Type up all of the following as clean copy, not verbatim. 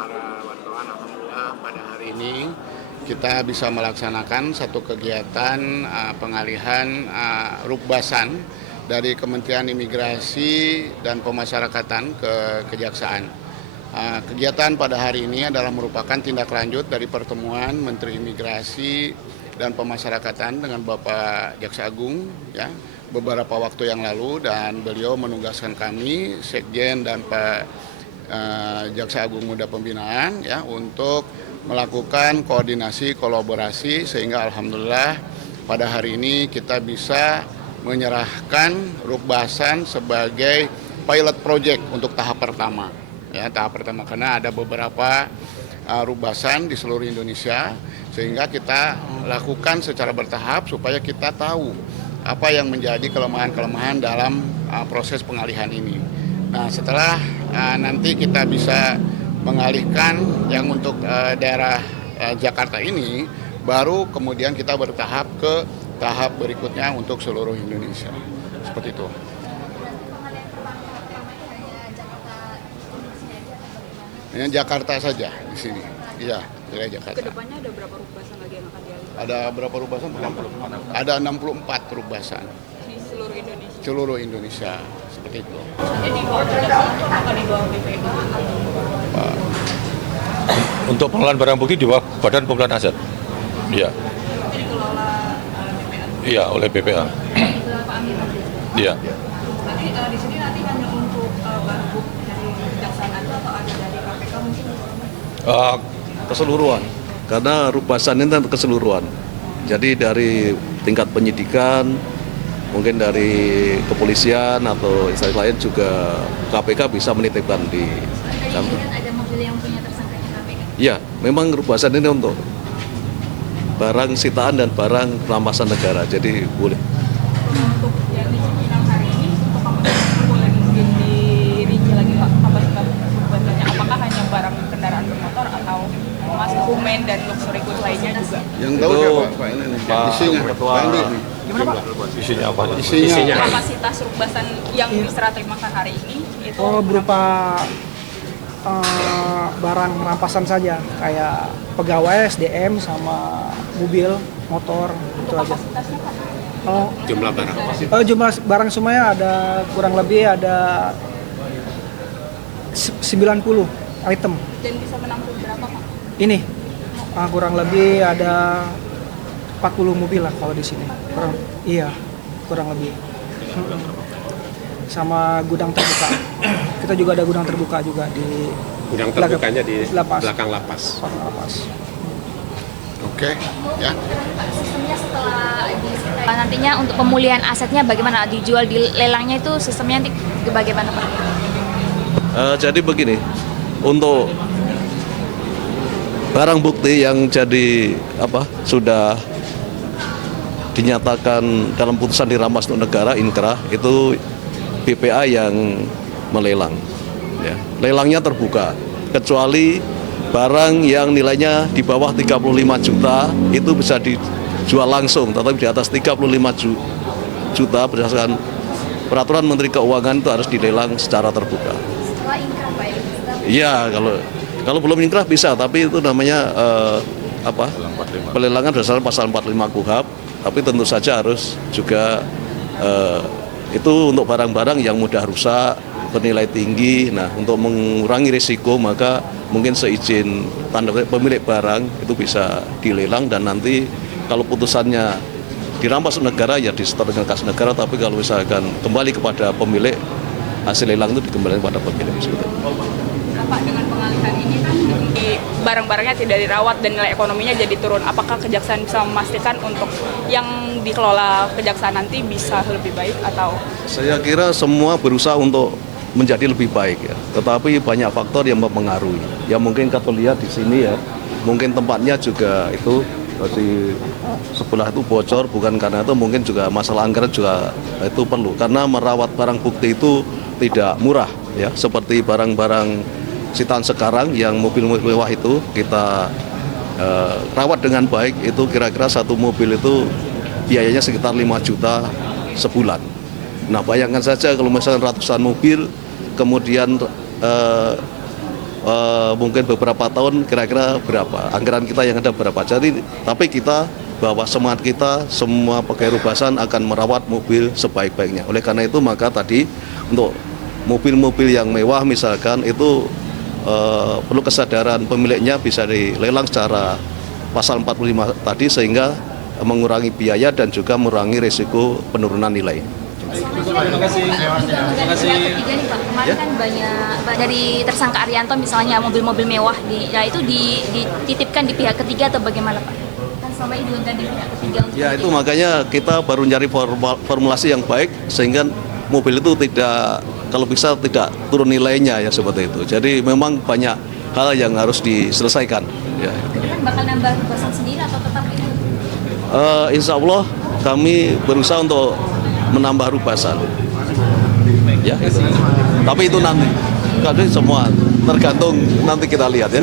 para wartawan, alhamdulillah pada hari ini kita bisa melaksanakan satu kegiatan pengalihan rukbasan dari Kementerian Imigrasi dan Pemasyarakatan ke Kejaksaan. Kegiatan pada hari ini adalah merupakan tindak lanjut dari pertemuan Menteri Imigrasi dan Pemasyarakatan dengan Bapak Jaksa Agung ya beberapa waktu yang lalu, dan beliau menugaskan kami Sekjen dan Pak Jaksa Agung Muda Pembinaan ya untuk melakukan koordinasi kolaborasi sehingga alhamdulillah pada hari ini kita bisa menyerahkan rukbasan sebagai pilot project untuk tahap pertama. Ya, tahap pertama karena ada beberapa rukbasan di seluruh Indonesia sehingga kita lakukan secara bertahap supaya kita tahu apa yang menjadi kelemahan-kelemahan dalam proses pengalihan ini. Nah, setelah nanti kita bisa mengalihkan yang untuk daerah Jakarta ini, baru kemudian kita bertahap ke tahap berikutnya untuk seluruh Indonesia. Seperti itu. Ini Jakarta saja di sini. Iya, wilayah Jakarta. Kedepannya ada berapa rukbasan lagi yang akan dialihkan? Ada berapa rukbasan? 64. Ada 64 rukbasan. Di seluruh Indonesia? Seluruh Indonesia, seperti itu. Jadi di bawah Kejaksaan atau di bawah BPK? Untuk pengelolaan barang bukti di bawah Badan Pengumpulan Aset. Iya. Itu dikelola BPA? Iya, oleh BPA. Pak Amir? Iya. Nanti di sini nanti hanya untuk barang bukti dari Kejaksaan aja atau ada dari KPK mungkin? Keseluruhan, karena rukbasan ini kan keseluruhan. Jadi dari tingkat penyidikan, mungkin dari kepolisian atau instansi lain juga KPK bisa menitipkan di kami. Ada mobil yang punya tersangkanya KPK? Ya, memang rukbasan ini untuk barang sitaan dan barang rampasan negara, jadi boleh. Untuk yang di Cipinang hari ini, untuk kapasitasnya boleh mungkin dirinci lagi Pak, kapasitasnya apakah hanya barang kendaraan bermotor atau emas, dokumen, dan luxury goods lainnya juga? Yang tahu Itu siapa Pak ini? Pak Isinya, Ketua. Pak Andi. Gimana Pak? Isinya apa? Isinya. Kapasitas rukbasan yang diserah terimakan hari ini itu berupa barang rampasan saja, kayak pegawai SDM sama mobil, motor, itu aja. kapasitasnya Pak? Kalau Jumlah barang. jumlah barang semuanya ada kurang lebih ada 90 item. Dan bisa menampung berapa Pak? Ini kurang lebih ada 40 mobil lah kalau di sini. Kurang lebih. Sama gudang terbuka. Kita juga ada gudang terbuka juga di Gudang terbukanya di lapas. belakang lapas. lapas. Oke, ya. Sistemnya setelah nantinya untuk pemulihan asetnya bagaimana, dijual di lelangnya itu sistemnya nanti bagaimana Pak? Jadi begini, untuk barang bukti yang jadi sudah dinyatakan dalam putusan dirampas untuk negara inkrah, itu BPA yang melelang. Ya. Lelangnya terbuka, kecuali barang yang nilainya di bawah 35 juta itu bisa dijual langsung, tetapi di atas 35 juta berdasarkan peraturan Menteri Keuangan itu harus dilelang secara terbuka. Setelah ingkrah Pak ya? Iya, kalau belum inkrah bisa, tapi itu namanya pelelangan berdasarkan pasal 45 KUHP, tapi tentu saja harus juga itu untuk barang-barang yang mudah rusak, bernilai tinggi. Nah, untuk mengurangi risiko maka mungkin seizin pemilik barang itu bisa dilelang, dan nanti kalau putusannya dirampas negara ya disetor dengan kas negara, tapi kalau misalkan kembali kepada pemilik, hasil lelang itu dikembalikan kepada pemilik. Pak, dengan pengalihan ini kan barang-barangnya tidak dirawat dan nilai ekonominya jadi turun. Apakah Kejaksaan bisa memastikan untuk yang dikelola Kejaksaan nanti bisa lebih baik atau? Saya kira semua berusaha untuk menjadi lebih baik ya, tetapi banyak faktor yang mempengaruhi. Ya mungkin kita lihat di sini ya, mungkin tempatnya juga itu di sebelah itu bocor, bukan karena itu, mungkin juga masalah anggaran juga itu perlu, karena merawat barang bukti itu tidak murah ya, seperti barang-barang sitaan sekarang yang mobil-mobil mewah itu kita rawat dengan baik, itu kira-kira satu mobil itu biayanya sekitar 5 juta sebulan. Nah, bayangkan saja kalau misalnya ratusan mobil kemudian mungkin beberapa tahun kira-kira berapa anggaran kita yang ada berapa. Jadi tapi kita bahwa semangat kita semua pegawai Rubasan akan merawat mobil sebaik-baiknya. Oleh karena itu maka tadi untuk mobil-mobil yang mewah misalkan itu perlu kesadaran pemiliknya bisa dilelang secara pasal 45 tadi sehingga mengurangi biaya dan juga mengurangi risiko penurunan nilai. Terima kasih. Ketiga nih Pak, kemarin kan banyak dari tersangka Arianto misalnya mobil-mobil mewah itu dititipkan di pihak ketiga atau bagaimana Pak? Kan selama ini diundang di pihak ketiga untuk Ya itu makanya kita baru nyari formulasi yang baik sehingga mobil itu tidak kalau bisa tidak turun nilainya ya seperti itu. Jadi memang banyak hal yang harus diselesaikan. Ya. Itu kan bakal nambah Rubasan sendiri atau tetap itu? Insya Allah kami berusaha untuk menambah Rubasan. Ya, itu. Tapi itu nanti. Kami semua tergantung nanti kita lihat ya.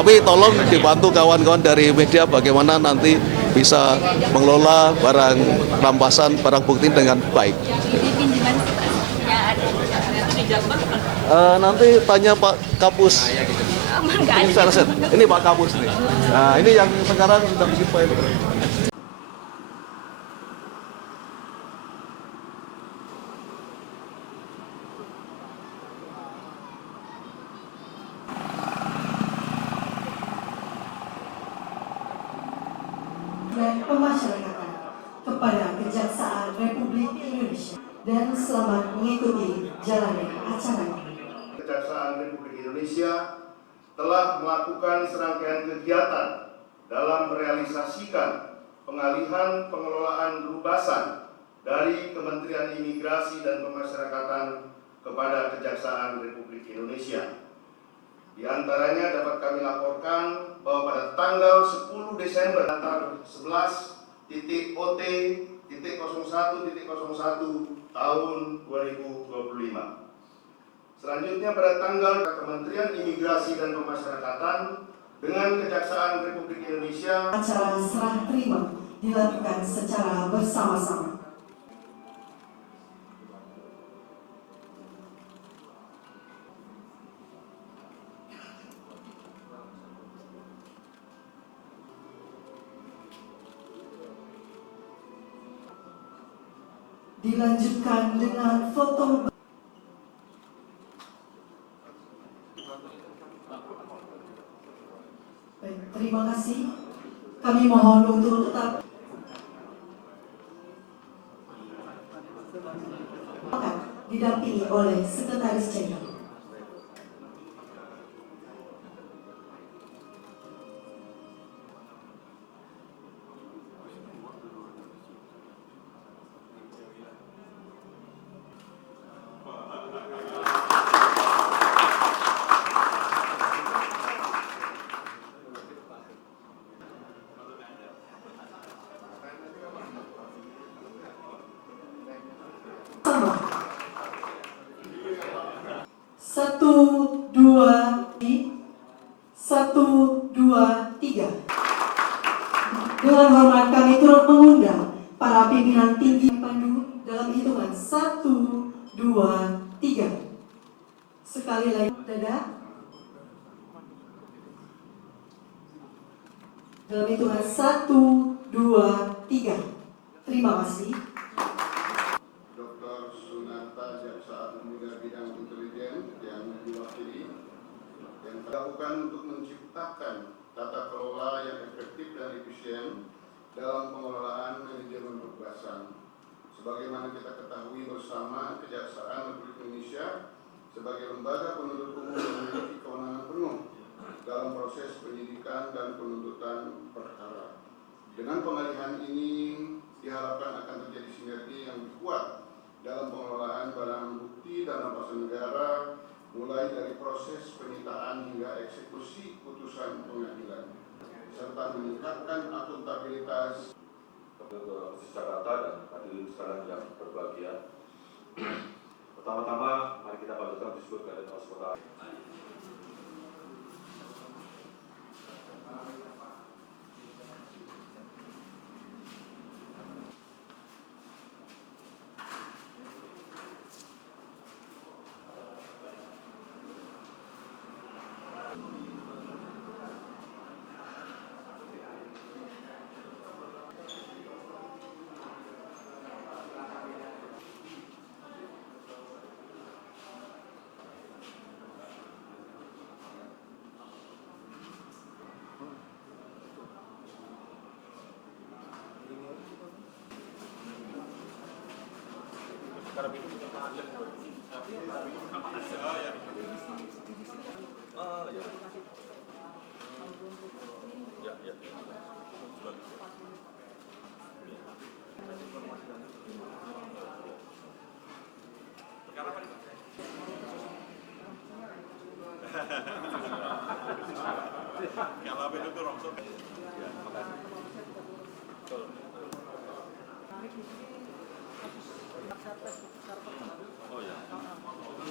Tapi tolong dibantu kawan-kawan dari media bagaimana nanti bisa mengelola barang rampasan, barang bukti dengan baik. Nanti tanya Pak Kapus. Ini Pak Kapus nih. Nah, ini yang sekarang sudah bikin file. dan pemasyarakatan kepada Kejaksaan Republik Indonesia dan selamat mengikuti jalannya acara ini. Kejaksaan Republik Indonesia telah melakukan serangkaian kegiatan dalam merealisasikan pengalihan pengelolaan Rubasan dari Kementerian Imigrasi dan Pemasyarakatan kepada Kejaksaan Republik Indonesia. Di antaranya dapat kami laporkan bahwa pada tanggal 10 Desember 11.OT.01.01 tahun 2025. Selanjutnya pada tanggal Kementerian Imigrasi dan Pemasyarakatan dengan Kejaksaan Republik Indonesia. Acara serah terima dilakukan secara bersama-sama. Dilanjutkan dengan foto. Baik, terima kasih. Kami mohon untuk tetap akan didampingi oleh Sekretaris Jenderal. Sama. 1, 2, 3. Dengan hormat kami turut mengundang para pimpinan tinggi Pandu dalam hitungan 1, 2, 3. Sekali lagi, dadah. Dalam hitungan 1, 2, 3. Terima kasih. Dr. Sunarta Jaksa Agung Muda Bidang Intelijen yang diwakili yang dilakukan untuk menciptakan tata kelola yang efektif dan efisien dalam pengelolaan manajemen Rubasan. Sebagaimana kita ketahui bersama, Kejaksaan Republik Indonesia sebagai lembaga penuntut umum memiliki kewenangan penuh dalam proses penyidikan dan penuntutan perkara. Dengan pengalihan ini diharapkan akan terjadi sinergi yang kuat dalam pengelolaan barang bukti dan rampasan negara, mulai dari proses penyitaan hingga eksekusi putusan pengadilan, serta meningkatkan akuntabilitas Jakarta dan hadirin sekalian yang berbahagia. Pertama-tama, mari kita panjatkan disebut keadaan Kota.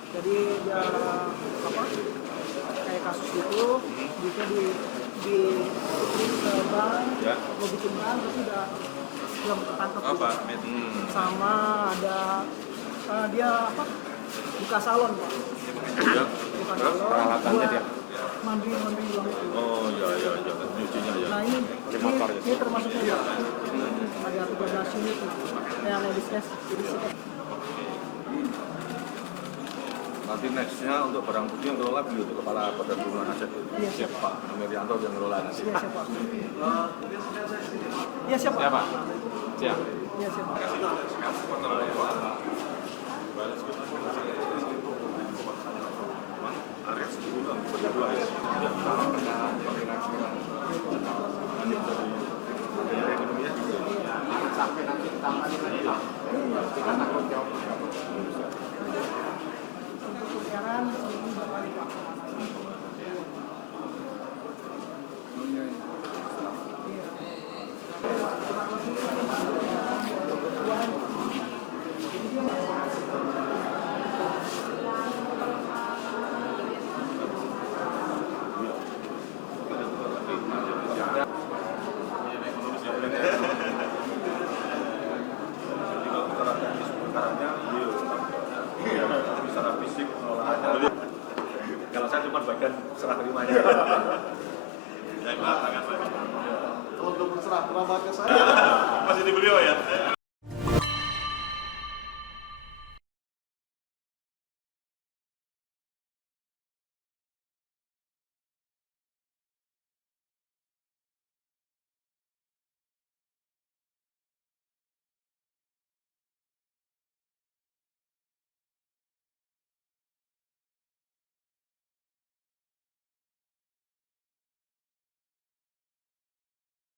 Jadi dia apa? Kayak kasus gitu, dia di ke bank, mau bikin bank tapi udah belum ketangkep. Sama ada dia apa? Buka salon pak. Buka salon. Buat mandi uang itu. Oh iya, nyucinya ya. Nah ini termasuknya ya. Ada 13 unit yang ladies cash. Jadi Nanti nextnya untuk barang bukti yang ngelola beliau itu kepala Badan Perlindungan Aset itu. Iya, Siap Pak Amiryanto yang ngelola nanti. iya siapa? Iya siapa? Siapa? Siap. Iya siapa? Area sebelumnya berdua ya. Sampai nanti ditangani lagi lah. Kita tanggung jawab. Jangan seminggu 2 kali pak. Secara fisik pengolahannya. Kalau saya cuma bagian serah terimanya. Saya tangan. Untuk serah terima ke saya. Masih di beliau ya.